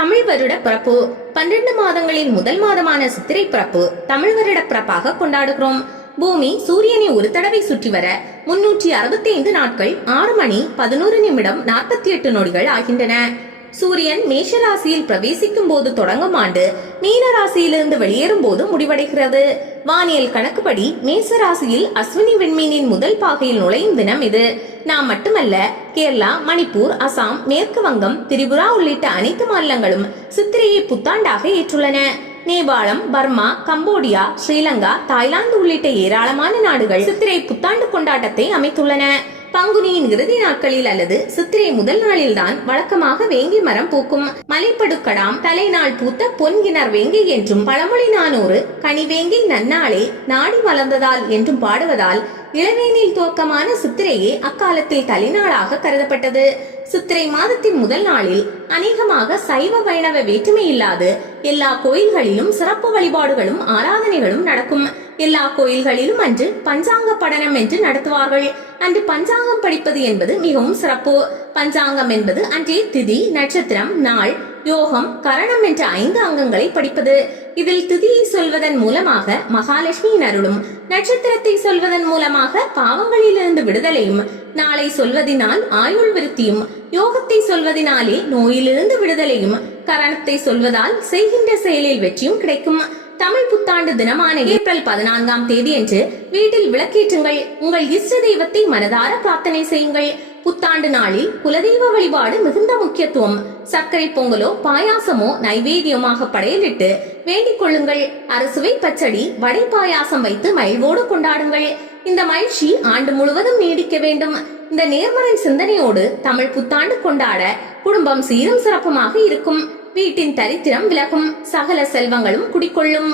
தமிழ் வருட பிறப்பு 12 மாதங்களில் முதல் மாதமான சித்திரை பிறப்பு தமிழ் வருட பிறப்பாக கொண்டாடுகிறோம். பூமி சூரியனை ஒரு தடவை சுற்றி வர 365 நாட்கள் 6 மணி 11 நிமிடம் 48 நொடிகள் ஆகின்றன. சூரியன் மேஷ ராசியில் பிரவேசிக்கும் போது தொடங்கும் ஆண்டு மீன ராசியிலிருந்து வெளியேறும் போது முடிவடைகிறது. வானியல் கணக்குப்படி மேச ராசியில் அஸ்வினி விண்மீனின் முதல் பாகையில் நுழையும் தினம் இது. நாம் மட்டுமல்ல, கேரளா, மணிப்பூர், அசாம், மேற்கு வங்கம், திரிபுரா உள்ளிட்ட அனைத்து மாநிலங்களும் சித்திரையை புத்தாண்டாக ஏற்றுள்ளன. நேபாளம், பர்மா, கம்போடியா, ஸ்ரீலங்கா, தாய்லாந்து உள்ளிட்ட ஏராளமான நாடுகள் சித்திரை புத்தாண்டு கொண்டாட்டத்தை அமைத்துள்ளன. பங்குனியின் இறுதி நாட்களில் அல்லது சித்திரை முதல் நாளில் தான் வழக்கமாக வேங்கை மரம் பூக்கும். மலைப்படுக்கடாம் தலைநாள் பூத்த பொன்கிணர் வேங்கை என்றும் பழமொழி 400 கனிவேங்கை நன்னாளே நாடி மலர்ந்ததால் என்றும் பாடுவதால் இளவேனில் துவக்கமான சித்திரையே அக்காலத்தில் தலைநாளாக கருதப்பட்டது. சித்திரை மாதத்தின் முதல் நாளில் அநேகமாக சைவ வைணவ வேற்றுமை இல்லாது எல்லா கோயில்களிலும் சிறப்பு வழிபாடுகளும் ஆராதனைகளும் நடக்கும். எல்லா கோயில்களிலும் அன்று பஞ்சாங்க படனம் என்று நடத்துவார்கள். அன்று பஞ்சாங்கம் படிப்பது என்பது மிகவும் சிறப்பு. பஞ்சாங்கம் என்பது அன்றைய திதி, நட்சத்திரம், நாள், யோகம், கரணம் என்ற 5 அங்கங்களை படிப்பது. இதில் திதியை சொல்வதன் மூலமாக மகாலட்சுமியின் அருளும், நட்சத்திரத்தை சொல்வதன் மூலமாக பாவங்களிலிருந்து விடுதலையும், நாளை சொல்வதினால் ஆயுள் விருத்தியும், யோகத்தை சொல்வதினாலே நோயிலிருந்து விடுதலையும், கரணத்தை சொல்வதால் செய்கின்ற செயலில் வெற்றியும் கிடைக்கும். தமிழ் புத்தாண்டு தினமான ஏப்ரல் 14ஆம் தேதி அன்று வீட்டில் விளக்கேற்றுங்கள். உங்கள் இஷ்ட தெய்வத்தை மனதார பிரார்த்தனை செய்யுங்கள். புத்தாண்டு நாளில் குலதெய்வ வழிபாடு மிகுந்த முக்கியத்துவம். சர்க்கரை பொங்கலோ பாயாசமோ நைவேத்தியமாக படையலிட்டு வேண்டிக் கொள்ளுங்கள். அறுசுவை பச்சடி, வடை, பாயாசம் வைத்து மகிழ்வோடு கொண்டாடுங்கள். இந்த மகிழ்ச்சி ஆண்டு முழுவதும் நீடிக்க வேண்டும். இந்த நேர்மறை சிந்தனையோடு தமிழ் புத்தாண்டு கொண்டாட குடும்பம் சீரும் சிறப்புமாக இருக்கும். வீட்டின் தரித்திரம் விலகும், சகல செல்வங்களும் குடிக்கொள்ளும்.